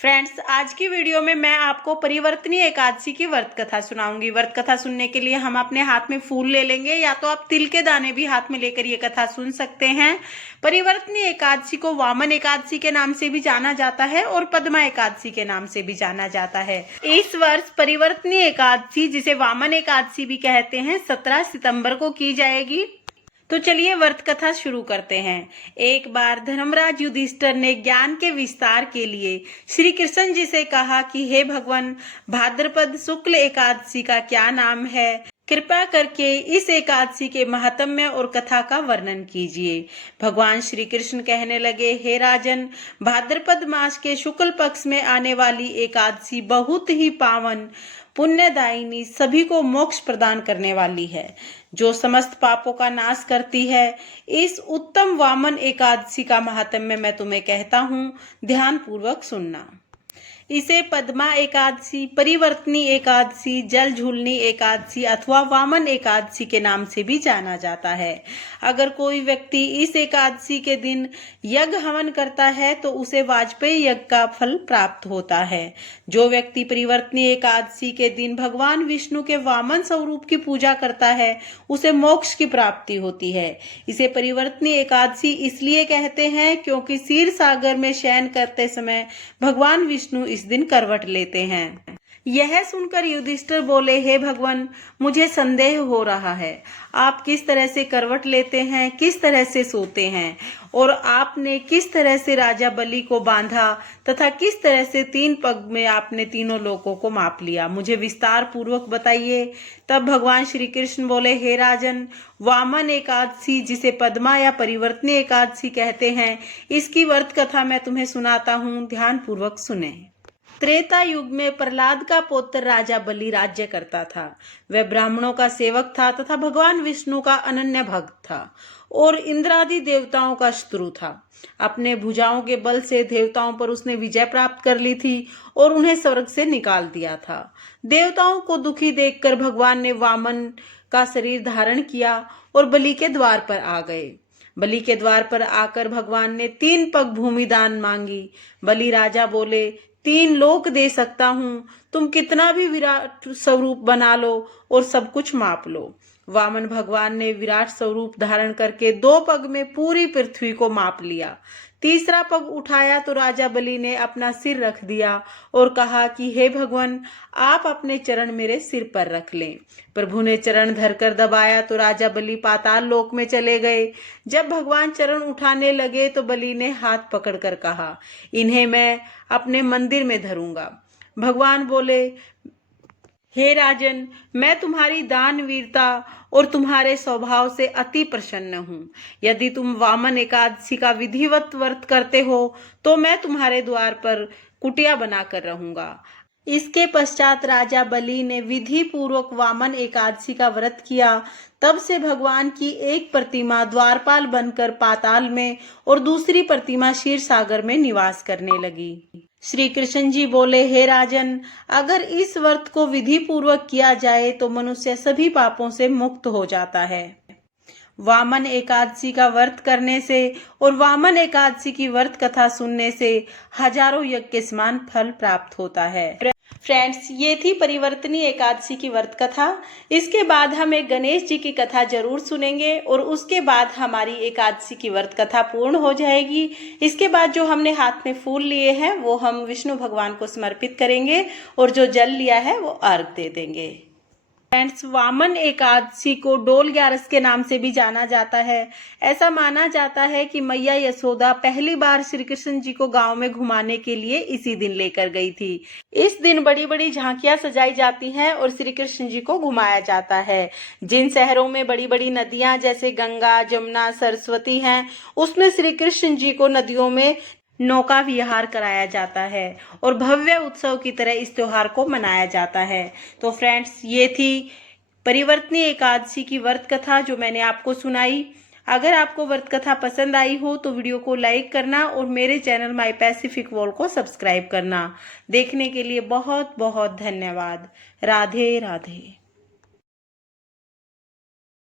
Friends, आज की video में मैं आपको परिवर्तनी एकादशी की व्रत कथा सुनाऊंगी। व्रत कथा सुनने के लिए हम अपने हाथ में फूल ले लेंगे, या तो आप तिल के दाने भी हाथ में लेकर ये कथा सुन सकते हैं। परिवर्तनी एकादशी को वामन एकादशी के नाम से भी जाना जाता है और पद्मा एकादशी के नाम से भी जाना जाता है। इस वर्ष परिवर्तनी एकादशी, जिसे वामन एकादशी भी कहते हैं, 17 सितंबर को की जाएगी। तो चलिए व्रत कथा शुरू करते हैं। एक बार धर्मराज युधिष्ठिर ने ज्ञान के विस्तार के लिए श्री कृष्ण जी से कहा कि हे भगवान, भाद्रपद शुक्ल एकादशी का क्या नाम है? कृपा करके इस एकादशी के महात्म्य और कथा का वर्णन कीजिए। भगवान श्री कृष्ण कहने लगे, हे राजन, भाद्रपद मास के शुक्ल पक्ष में आने वाली एकादशी बहुत ही पावन, पुण्यदायिनी, सभी को मोक्ष प्रदान करने वाली है, जो समस्त पापों का नाश करती है। इस उत्तम वामन एकादशी का महात्म्य मैं तुम्हें कहता हूँ, ध्यान पूर्वक सुनना। इसे पद्मा एकादशी, परिवर्तनी एकादशी, जल झूलनी एकादशी अथवा वामन एकादशी के नाम से भी जाना जाता है। अगर कोई व्यक्ति इस एकादशी के दिन यज्ञ हवन करता है तो उसे वाजपेयी यज्ञ का फल प्राप्त होता है। जो व्यक्ति परिवर्तनी एकादशी के दिन भगवान विष्णु के वामन स्वरूप की पूजा करता है, उसे मोक्ष की प्राप्ति होती है। इसे परिवर्तनी एकादशी इसलिए कहते हैं क्योंकि क्षीर सागर में शयन करते समय भगवान विष्णु इस दिन करवट लेते हैं। यह सुनकर युधिष्ठिर बोले, हे भगवान, मुझे संदेह हो रहा है, आप किस तरह से करवट लेते हैं, किस तरह से सोते हैं, और आपने किस तरह से राजा बलि को बांधा तथा किस तरह से 3 पग में आपने तीनों लोगों को माप लिया, मुझे विस्तार पूर्वक बताइए। तब भगवान श्री कृष्ण बोले, हे राजन, वामन एकादशी, जिसे पद्मा या परिवर्तनी एकादशी कहते हैं, इसकी व्रत कथा मैं तुम्हें सुनाता हूँ, ध्यान पूर्वक सुने। त्रेता युग में प्रहलाद का पुत्र राजा बलि राज्य करता था। वह ब्राह्मणों का सेवक था तथा भगवान विष्णु का अनन्य भक्त था और इंद्रादि देवताओं का शत्रु था। अपने भुजाओं के बल से देवताओं पर उसने विजय प्राप्त कर ली थी और उन्हें स्वर्ग से निकाल दिया था। देवताओं को दुखी देखकर भगवान ने वामन का शरीर धारण किया और बलि के द्वार पर आ गए। बलि के द्वार पर आकर भगवान ने 3 पग भूमि दान मांगी। बलि राजा बोले, 3 लोक दे सकता हूँ, तुम कितना भी विराट स्वरूप बना लो और सब कुछ माप लो। वामन भगवान ने विराट स्वरूप धारण करके 2 पग में पूरी पृथ्वी को माप लिया। तीसरा पग उठाया तो राजा बलि ने अपना सिर रख दिया और कहा कि हे भगवान, आप अपने चरण मेरे सिर पर रख लें। प्रभु ने चरण धरकर दबाया तो राजा बलि पाताल लोक में चले गए। जब भगवान चरण उठाने लगे तो बलि ने हाथ पकड़कर कहा, इन्हें मैं अपने मंदिर में धरूंगा। भगवान बोले, हे राजन, मैं तुम्हारी दान वीरता और तुम्हारे स्वभाव से अति प्रसन्न हूँ। यदि तुम वामन एकादशी का विधिवत व्रत करते हो तो मैं तुम्हारे द्वार पर कुटिया बनाकर रहूंगा। इसके पश्चात राजा बलि ने विधि पूर्वक वामन एकादशी का व्रत किया। तब से भगवान की एक प्रतिमा द्वारपाल बनकर पाताल में और दूसरी प्रतिमा क्षीर सागर में निवास करने लगी। श्री कृष्ण जी बोले, हे राजन, अगर इस व्रत को विधि पूर्वक किया जाए तो मनुष्य सभी पापों से मुक्त हो जाता है। वामन एकादशी का व्रत करने से और वामन एकादशी की व्रत कथा सुनने से हजारों यज्ञ के समान फल प्राप्त होता है। फ्रेंड्स, ये थी परिवर्तनी एकादशी की व्रत कथा। इसके बाद हम एक गणेश जी की कथा जरूर सुनेंगे और उसके बाद हमारी एकादशी की व्रत कथा पूर्ण हो जाएगी। इसके बाद जो हमने हाथ में फूल लिए हैं वो हम विष्णु भगवान को समर्पित करेंगे और जो जल लिया है वो अर्घ दे देंगे। फ्रेंड्स, वामन एकादशी को डोल ग्यारस के नाम से भी जाना जाता है। ऐसा माना जाता है कि मैया यशोदा पहली बार श्री कृष्ण जी को गांव में घुमाने के लिए इसी दिन लेकर गई थी। इस दिन बड़ी बड़ी झांकियां सजाई जाती हैं और श्री कृष्ण जी को घुमाया जाता है। जिन शहरों में बड़ी बड़ी नदियां जैसे गंगा, जमुना, सरस्वती हैं, उसमें श्री कृष्ण जी को नदियों में नौका विहार कराया जाता है और भव्य उत्सव की तरह इस त्योहार को मनाया जाता है। तो फ्रेंड्स, ये थी परिवर्तनी एकादशी की व्रत कथा जो मैंने आपको सुनाई। अगर आपको व्रत कथा पसंद आई हो तो वीडियो को लाइक करना और मेरे चैनल माई पैसिफिक वर्ल्ड को सब्सक्राइब करना। देखने के लिए बहुत बहुत धन्यवाद। राधे राधे।